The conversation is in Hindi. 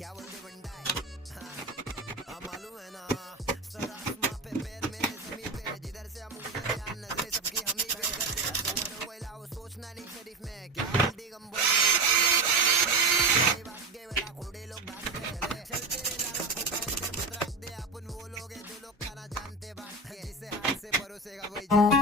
क्या बोलते बंदा है। हाँ मालूम है ना, सदा आसमां पे पैर मेरे जमीन पे, जिधर से हम उधर यहाँ नजरें सबकी हम ही पे। वेला वो सोचना नहीं शरीफ में, क्या जल्दी गम बोले भाग गए वेला घोड़े लोग भाग गए। चलते रे लाला को टाइम पे रख दे, अपन वो लोग है जो लोग खाना जानते बात के, जिसे हाथ से परोसेगा वही